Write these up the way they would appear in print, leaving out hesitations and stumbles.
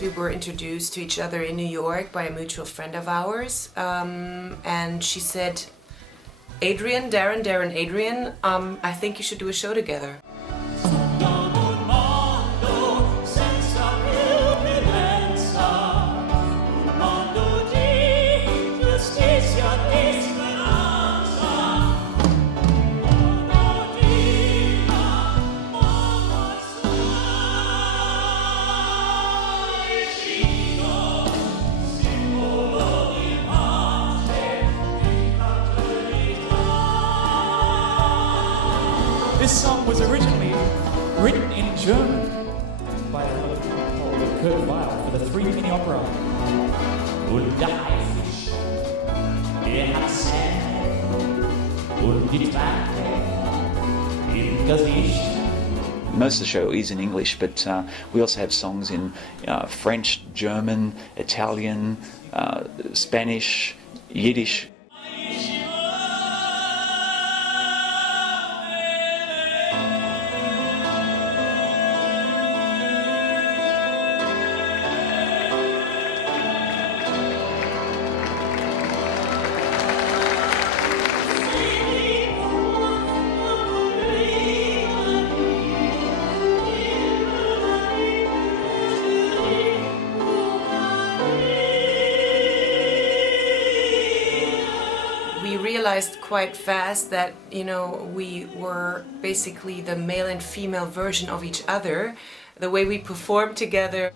We were introduced to each other in New York by a mutual friend of ours, and she said, Adrienne, Darren, Adrienne, I think you should do a show together. This song was originally written in German by a composer, Kurt Weill, for the 3-penny opera. Und der Haifisch, der hat Zähne und die Träne im Gesicht. Most of the show is in English, but we also have songs in French, German, Italian, Spanish, Yiddish. We realized quite fast that, we were basically the male and female version of each other, the way we performed together.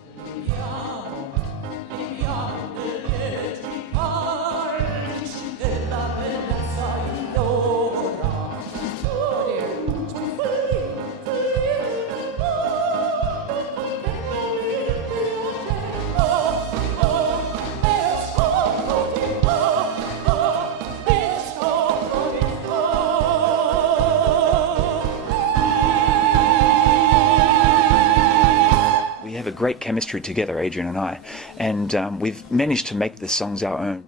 We have a great chemistry together, Adrienne and I, and we've managed to make the songs our own.